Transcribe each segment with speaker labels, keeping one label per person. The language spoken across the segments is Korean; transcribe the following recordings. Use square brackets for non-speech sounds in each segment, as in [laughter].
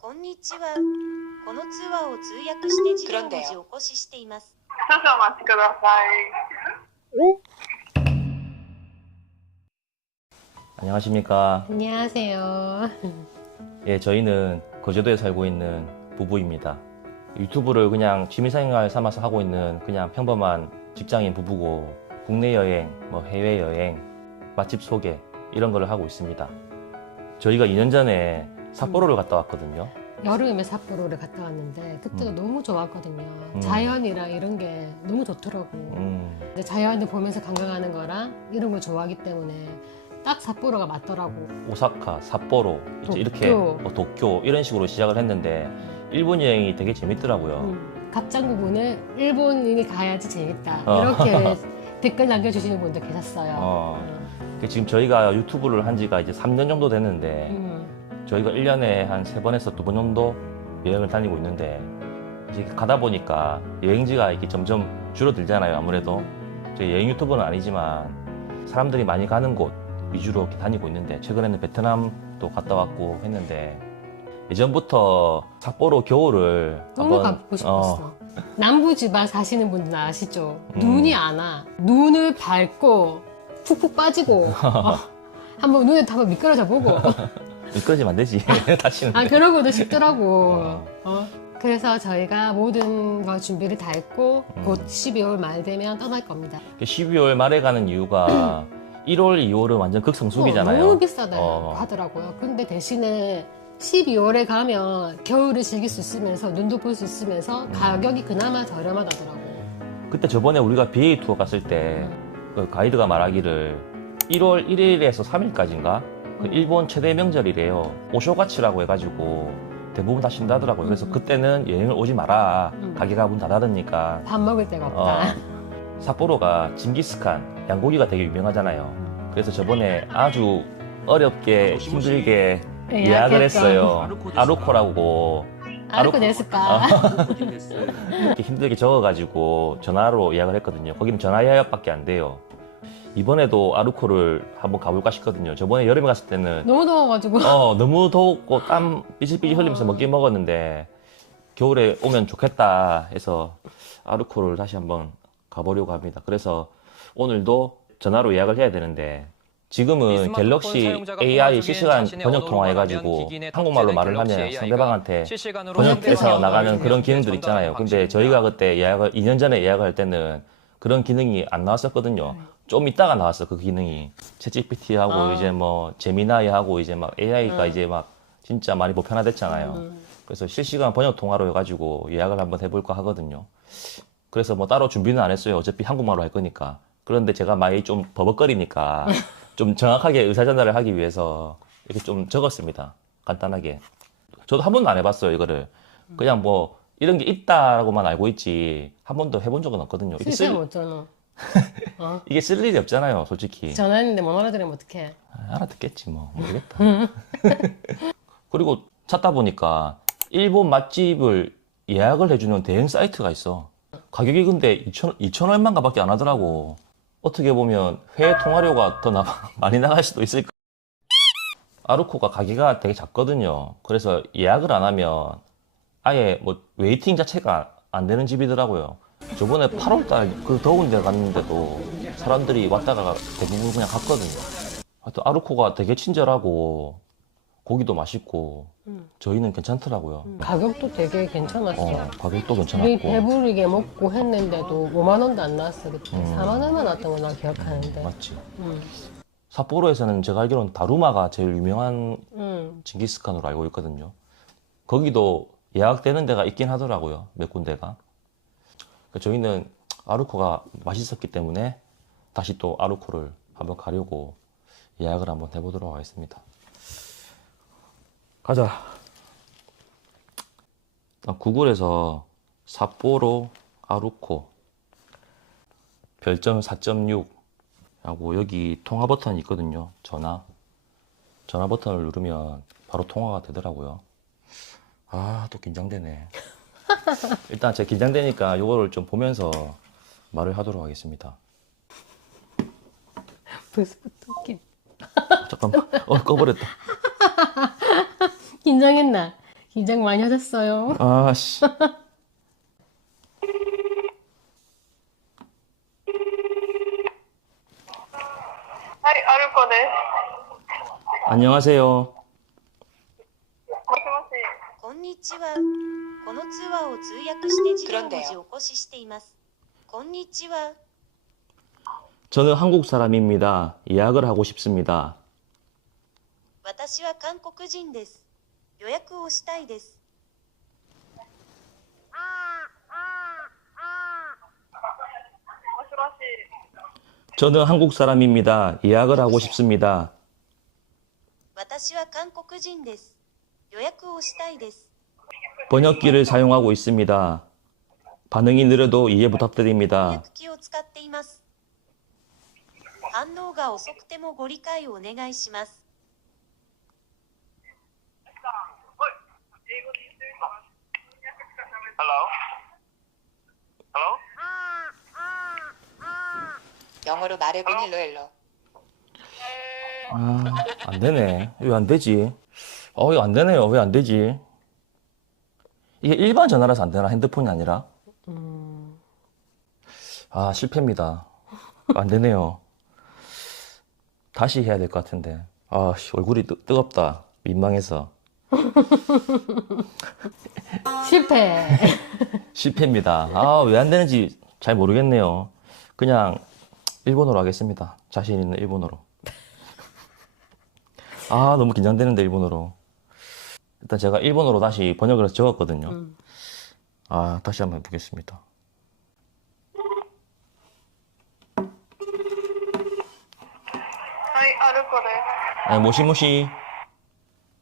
Speaker 1: こんにちは。この通話を通訳して事業文字起こししています。
Speaker 2: 少々お待ちください。
Speaker 3: 안녕하십니까.
Speaker 4: 안녕하세요.
Speaker 3: 예, 저희는 거제도에 살고 있는 부부입니다. 유튜브를 그냥 취미생활 삼아서 하고 있는 그냥 평범한 직장인 부부고 국내 여행, 뭐 해외 여행, 맛집 소개 이런 거를 하고 있습니다. 저희가 2년 전에 삿포로를 갔다 왔거든요.
Speaker 4: 여름에 삿포로를 갔다 왔는데 그때가
Speaker 3: 음.
Speaker 4: 너무 좋았거든요.
Speaker 3: 음.
Speaker 4: 자연이랑 이런 게 너무 좋더라고.
Speaker 3: 음,
Speaker 4: 근데 자연을 보면서 관광하는 거랑 이런 걸 좋아하기 때문에 딱 삿포로가 맞더라고.
Speaker 3: 오사카, 삿포로 이제. 이렇게 뭐 도쿄 이런 식으로 시작을 했는데 일본 여행이 되게 재밌더라고요.
Speaker 4: 음. 갑장구 분을 일본인이 가야지 재밌다.
Speaker 3: 어.
Speaker 4: 이렇게 [laughs] 댓글 남겨주시는 분도 계셨어요.
Speaker 3: 어. 그 지금 저희가 유튜브를 한 지가 이제 3년 정도 됐는데
Speaker 4: 음.
Speaker 3: 저희가 1년에 한 3번에서 2번 정도 여행을 다니고 있는데 이제 가다 보니까 여행지가 이렇게 점점 줄어들잖아요 아무래도 저희 여행 유튜버는 아니지만 사람들이 많이 가는 곳 위주로 이렇게 다니고 있는데 최근에는 베트남도 갔다 왔고 했는데 예전부터 삿포로 겨울을
Speaker 4: 너무
Speaker 3: 한번,
Speaker 4: 가보고 싶었어.
Speaker 3: 어,
Speaker 4: 남부 지방 사시는 분들 아시죠?
Speaker 3: 음.
Speaker 4: 눈이 안 와. 눈을 밟고 푹푹 빠지고 [laughs] 어, 한번 눈에 한번 미끄러져 보고 [laughs]
Speaker 3: 안 되지 다치는
Speaker 4: 아 [laughs] 그러고도 싶더라고.
Speaker 3: 어.
Speaker 4: 어. 그래서 저희가 모든 거 준비를 다 했고
Speaker 3: 음.
Speaker 4: 곧 12월 말 되면 떠날 겁니다.
Speaker 3: 12월 말에 가는 이유가 [clears throat] 1월, 2월은 완전 극성수기잖아요
Speaker 4: 어, 너무 비싸다고
Speaker 3: 어.
Speaker 4: 하더라고요. 근데 대신에 12월에 가면 겨울을 즐길 수 있으면서 눈도 볼 수 있으면서
Speaker 3: 음.
Speaker 4: 가격이 그나마 저렴하다더라고.
Speaker 3: 그때 저번에 우리가 BA 투어 갔을 때 그 가이드가 말하기를 1월 1일에서 3일까지인가 그
Speaker 4: 음.
Speaker 3: 일본 최대 명절이래요. 오쇼가치라고 해가지고 대부분 다 쉰다더라고요. 그래서
Speaker 4: 음.
Speaker 3: 그때는 여행을 오지 마라.
Speaker 4: 음.
Speaker 3: 가게가 문 닫아드니까.
Speaker 4: 밥 먹을 데가
Speaker 3: 어,
Speaker 4: 없다.
Speaker 3: 삿포로가 징기스칸 양고기가 되게 유명하잖아요. 그래서 저번에 아주 어렵게 힘들게 예약을 했어요. 아루코라고
Speaker 4: 아르코 냈을까?
Speaker 3: 이렇게 힘들게 적어가지고 전화로 예약을 했거든요. 거기는 전화 예약밖에 안 돼요. 이번에도 아루코를 한번 가볼까 싶거든요. 저번에 여름에 갔을 때는
Speaker 4: 너무 더워가지고.
Speaker 3: 어, 너무 더웠고 땀 삐질삐질 흘리면서 먹긴 먹었는데 겨울에 오면 좋겠다 해서 아루코를 다시 한번 가보려고 합니다. 그래서 오늘도 전화로 예약을 해야 되는데 지금은 갤럭시 AI
Speaker 5: 통화
Speaker 3: 실시간 번역 통화 해가지고
Speaker 5: 말하면 기기내
Speaker 3: 한국말로 말을 하면 상대방한테
Speaker 5: 상대방의
Speaker 3: 나가는 그런 기능들 있잖아요. 근데. 저희가 그때 예약을 2년 전에 예약을 할 때는 그런 기능이 안 나왔었거든요. 좀 이따가 나왔어 그 기능이 챗GPT하고
Speaker 4: 아.
Speaker 3: 이제 뭐 제미나이하고 이제 막 AI가
Speaker 4: 음.
Speaker 3: 이제 막 진짜 많이 보편화됐잖아요.
Speaker 4: 음.
Speaker 3: 그래서 실시간 번역 통화로 해가지고 예약을 한번 해볼까 하거든요. 그래서 뭐 따로 준비는 안 했어요. 어차피 한국말로 할 거니까. 그런데 제가 많이 좀 버벅거리니까 [laughs] 좀 정확하게 의사 전달을 하기 위해서 이렇게 좀 적었습니다. 간단하게. 저도 한 번도 안 해봤어요, 이거를. 그냥 뭐 이런 게 있다라고만 알고 있지 한 번도 해본 적은 없거든요. 쓸,
Speaker 4: 못잖아. 어? [laughs]
Speaker 3: 이게 쓸 일이 없잖아요, 솔직히.
Speaker 4: 전화했는데 못 알아들으면 어떡해.
Speaker 3: 아, 알아듣겠지 뭐 모르겠다. [laughs] 그리고 찾다 보니까 일본 맛집을 예약을 해주는 대행 사이트가 있어. 가격이 근데 2천 2천 얼마인가 밖에 안 하더라고. 어떻게 보면 해외 통화료가 더 나, [laughs] 많이 나갈 수도 있을 거. 아루코가 가게가 되게 작거든요. 그래서 예약을 안 하면 아예 뭐 웨이팅 자체가 안 되는 집이더라고요. 저번에 8월달 그 더운 데 갔는데도 사람들이 왔다가 대부분 그냥 갔거든요. 하여튼 아루코가 되게 친절하고 고기도 맛있고
Speaker 4: 음.
Speaker 3: 저희는 괜찮더라고요.
Speaker 4: 가격도 되게 괜찮았어.
Speaker 3: 어, 가격도
Speaker 4: 우리
Speaker 3: 괜찮았고
Speaker 4: 배부르게 먹고 했는데도 5만 원도 안 나왔어 그때.
Speaker 3: 음.
Speaker 4: 4만 원만 나왔던 거나 기억하는데.
Speaker 3: 맞지.
Speaker 4: 음.
Speaker 3: 삿포로에서는 제가 알기로는 다루마가 제일 유명한
Speaker 4: 음.
Speaker 3: 징기스칸으로 알고 있거든요. 거기도 예약되는 데가 있긴 하더라고요. 몇 군데가. 그러니까 저희는 아루코가 맛있었기 때문에 다시 또 아루코를 한번 가려고 예약을 한번 해보도록 하겠습니다. 가자. 아, 구글에서 삿포로 아루코 별점 4.6 하고 여기 통화 버튼이 있거든요. 전화. 전화 버튼을 누르면 바로 통화가 되더라고요. 아, 또 긴장되네. 일단 제가 긴장되니까 이거를 좀 보면서 말을 하도록 하겠습니다.
Speaker 4: 벌써부터 웃긴.
Speaker 3: 잠깐만. 어, 꺼버렸다.
Speaker 4: 긴장했나? 긴장 많이 하셨어요.
Speaker 3: 아씨.
Speaker 2: はい、アルコです。
Speaker 3: 안녕하세요.
Speaker 2: もしもし。
Speaker 1: こんにちは。 この通話を通訳して自動文字起こししています。こんにちは。
Speaker 3: 저는 한국 사람입니다. 예약을 하고 싶습니다.
Speaker 1: 私は韓国人です。予約をしたいです。
Speaker 2: もしもし。
Speaker 3: 저는 한국 사람입니다. 예약을 하고 싶습니다.
Speaker 1: 私は韓国人です。予約をしたいです。
Speaker 3: 번역기를 사용하고 있습니다. 반응이 느려도 이해 부탁드립니다.
Speaker 5: 영어로 말해보니 로엘로.
Speaker 3: 아, 안 되네. 왜 안 되지? 어, 왜 안 되네요. 왜 안 되지? 이게 일반 전화라서 안 되나? 핸드폰이 아니라?
Speaker 4: 음,
Speaker 3: 아, 실패입니다. 안 되네요. 다시 해야 될 것 같은데. 아, 씨, 얼굴이 뜨, 뜨겁다. 민망해서. [laughs]
Speaker 4: 실패. [laughs]
Speaker 3: 실패입니다. 아, 왜 안 되는지 잘 모르겠네요. 그냥 일본어로 하겠습니다. 자신 있는 일본어로. 아, 너무 긴장되는데, 일본어로. 일단 제가 일본어로 다시 번역을 해서 적었거든요.
Speaker 4: 음.
Speaker 3: 아, 다시 한번 해보겠습니다.
Speaker 2: はい、アルコです。
Speaker 3: 네, 모시모시.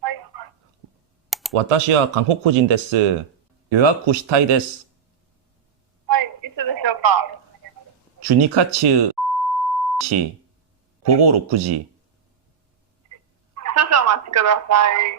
Speaker 2: はい。
Speaker 3: 와타시와 강호쿠진 데스. 요야쿠 시타이 데스.
Speaker 2: はい、いつでしょうか
Speaker 3: 주니카츠 시. 고고 로쿠지.
Speaker 2: 少々お待ちください。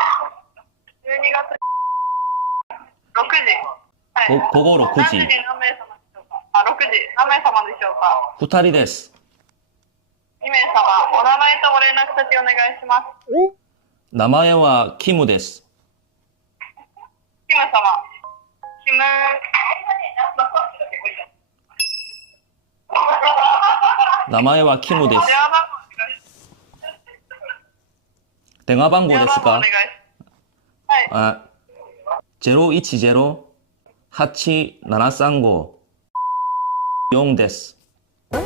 Speaker 2: 午後6時。何時何名様でしょうか？あ、時。何名様でしょうか？
Speaker 3: 二人です。
Speaker 2: 二名様、お名前とご連絡先お願いします。
Speaker 3: 名前はキムです。
Speaker 2: キム様。キム。名前はキムです。電話番号
Speaker 3: ですか？
Speaker 2: 願いしゼ
Speaker 3: ロ。010 87350です。
Speaker 2: キャン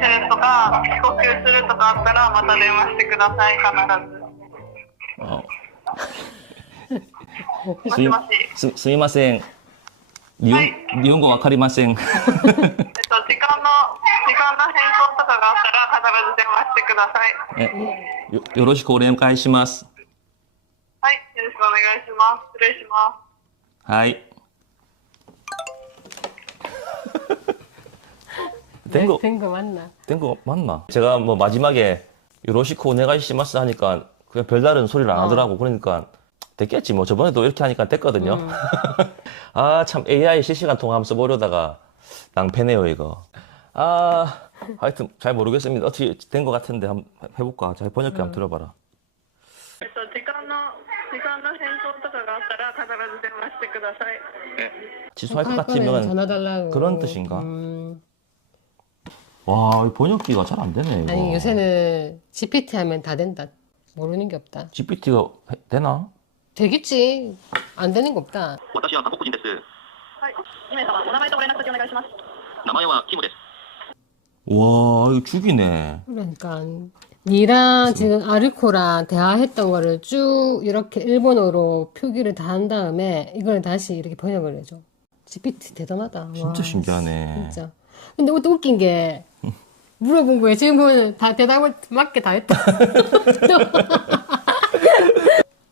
Speaker 2: セルとか補給するとかあったらまた電話してください必ず。もしす
Speaker 3: いません。日本,は
Speaker 2: い、日
Speaker 3: 本語わかりません。
Speaker 2: えっと、時間の、時間の変更とかがあったら必ず電話してください。
Speaker 3: よ、よろしくお願いします。
Speaker 2: はい、よろしくお願いします。失礼します。
Speaker 3: はい。 된 거,
Speaker 4: 된 거 맞나?
Speaker 3: 된 거 맞나? 제가 뭐 마지막에 요로시코 오네가이시마스 하니까 그냥 별다른 소리를 안
Speaker 4: 어.
Speaker 3: 하더라고. 그러니까 됐겠지. 뭐 저번에도 이렇게 하니까 됐거든요.
Speaker 4: 음. [laughs]
Speaker 3: 아, 참 AI 실시간 통화 한번 써보려다가 낭패네요, 이거. 아, 하여튼 잘 모르겠습니다. 어떻게 된 것 같은데 한번 해볼까? 잘 번역기 한번 들어봐라.
Speaker 2: えっと時間の時間の変更とかがあったら必ず電話してください
Speaker 3: 취소할 것
Speaker 4: 할 거면
Speaker 3: 같으면
Speaker 4: 전화 달라고.
Speaker 3: 그런 뜻인가?
Speaker 4: 음,
Speaker 3: 와, 이 번역기가 잘 안 되네, 이거.
Speaker 4: 아니 요새는 GPT 하면 다 된다. 모르는 게 없다.
Speaker 3: GPT가 되나?
Speaker 4: 되겠지. 안 되는 거 없다.
Speaker 3: 私は韓国人です。
Speaker 2: はい2名様お名前とご連絡先お願いします
Speaker 3: 名前はキムです。 와, 이거 죽이네.
Speaker 4: 그러니까 니랑 지금 아르코랑 대화했던 거를 쭉 이렇게 일본어로 표기를 다 한 다음에 이걸 다시 이렇게 번역을 해줘. GPT 대단하다.
Speaker 3: 진짜
Speaker 4: 와,
Speaker 3: 신기하네.
Speaker 4: 진짜. 근데 또 웃긴 게 물어본 거예요. 지금 보면 다 대답을 맞게 다 했다. [laughs]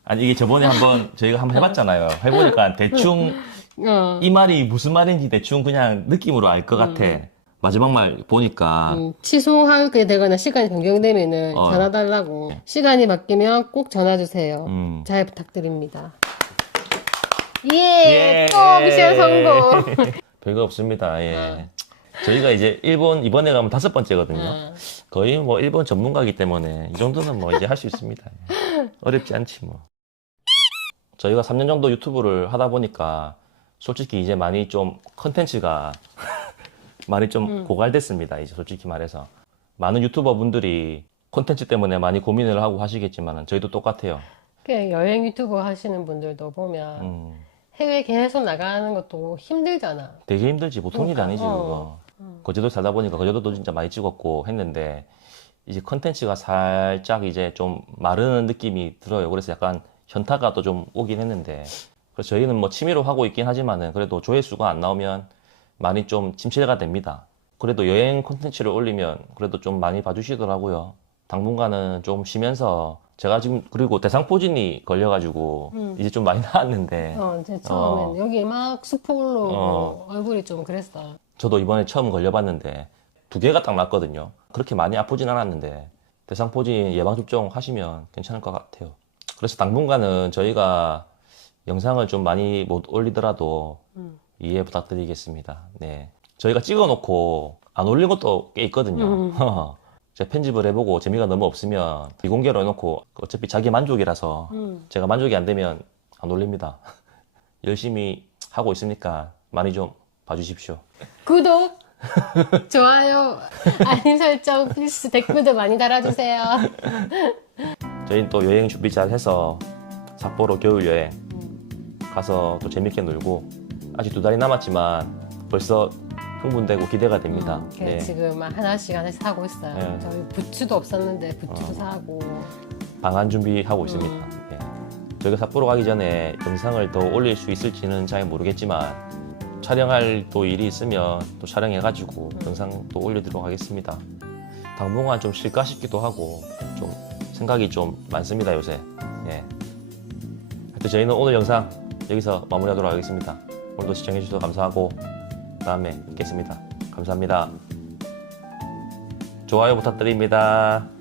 Speaker 3: 아니, 이게 저번에 한번 저희가 한번 해봤잖아요. 해보니까 대충
Speaker 4: 어.
Speaker 3: 이 말이 무슨 말인지 대충 그냥 느낌으로 알 것 같아. 마지막 말 보니까
Speaker 4: 음, 취소하게 되거나 시간이 변경되면은
Speaker 3: 어.
Speaker 4: 전화 달라고. 시간이 바뀌면 꼭 전화 주세요.
Speaker 3: 음.
Speaker 4: 잘 부탁드립니다. 예!
Speaker 3: 예.
Speaker 4: 또 미션 성공! [laughs]
Speaker 3: 별거 없습니다. 예. 저희가 이제 일본 이번에 가면 다섯 번째거든요.
Speaker 4: 어.
Speaker 3: 거의 뭐 일본 전문가이기 때문에 이 정도는 뭐 이제 할 수 있습니다. 예. 어렵지 않지 뭐. 저희가 3년 정도 유튜브를 하다 보니까 솔직히 이제 많이 좀 컨텐츠가 [laughs] 많이 좀 고갈됐습니다. 이제 솔직히 말해서 많은 유튜버 분들이 콘텐츠 때문에 많이 고민을 하고 하시겠지만 저희도 똑같아요.
Speaker 4: 여행 유튜브 하시는 분들도 보면
Speaker 3: 음,
Speaker 4: 해외 계속 나가는 것도 힘들잖아.
Speaker 3: 되게 힘들지 보통 일이
Speaker 4: 그러니까,
Speaker 3: 아니지
Speaker 4: 어.
Speaker 3: 그거. 거제도 살다 보니까 거제도도 진짜 많이 찍었고 했는데 이제 컨텐츠가 살짝 이제 좀 마르는 느낌이 들어요. 그래서 약간 현타가 또 좀 오긴 했는데 그래서 저희는 뭐 취미로 하고 있긴 하지만은 그래도 조회수가 안 나오면 많이 좀 침체가 됩니다. 그래도 여행 콘텐츠를 올리면 그래도 좀 많이 봐주시더라고요. 당분간은 좀 쉬면서 제가 지금 그리고 대상포진이 걸려가지고
Speaker 4: 음.
Speaker 3: 이제 좀 많이 나았는데
Speaker 4: 어, 이제 처음엔
Speaker 3: 어.
Speaker 4: 여기 막 수포 올라오고
Speaker 3: 어.
Speaker 4: 얼굴이 좀 그랬어.
Speaker 3: 저도 이번에 처음 걸려봤는데 두 개가 딱 났거든요. 그렇게 많이 아프진 않았는데 대상포진 예방접종 하시면 괜찮을 것 같아요. 그래서 당분간은 저희가 영상을 좀 많이 못 올리더라도
Speaker 4: 음.
Speaker 3: 이해 부탁드리겠습니다. 네. 저희가 찍어놓고 안 올린 것도 꽤 있거든요.
Speaker 4: 음. [laughs]
Speaker 3: 제가 편집을 해보고 재미가 너무 없으면 비공개로 해놓고 어차피 자기 만족이라서
Speaker 4: 음.
Speaker 3: 제가 만족이 안 되면 안 올립니다. [laughs] 열심히 하고 있으니까 많이 좀 봐주십시오.
Speaker 4: 구독, 좋아요, 알림 설정 필수 댓글도 많이 달아주세요.
Speaker 3: 저희는 또 여행 준비 잘 해서 삿포로 겨울 여행 가서 또 재밌게 놀고 아직 두 달이 남았지만 벌써 흥분되고 기대가 됩니다.
Speaker 4: 음,
Speaker 3: 네.
Speaker 4: 지금 막 하나씩 하나씩 사고 있어요.
Speaker 3: 네.
Speaker 4: 저희 부츠도 없었는데 부츠도
Speaker 3: 어.
Speaker 4: 사고.
Speaker 3: 방안 준비하고
Speaker 4: 음.
Speaker 3: 있습니다. 네. 저희가 삿포로 가기 전에 영상을 더 올릴 수 있을지는 잘 모르겠지만 촬영할 또 일이 있으면 또 촬영해가지고
Speaker 4: 음.
Speaker 3: 영상 또 올려드리도록 하겠습니다. 당분간 좀 쉴까 싶기도 하고 좀 생각이 좀 많습니다 요새. 예. 하여튼 저희는 오늘 영상 여기서 마무리하도록 하겠습니다. 오늘도 시청해주셔서 감사하고 다음에 뵙겠습니다. 감사합니다. 좋아요 부탁드립니다.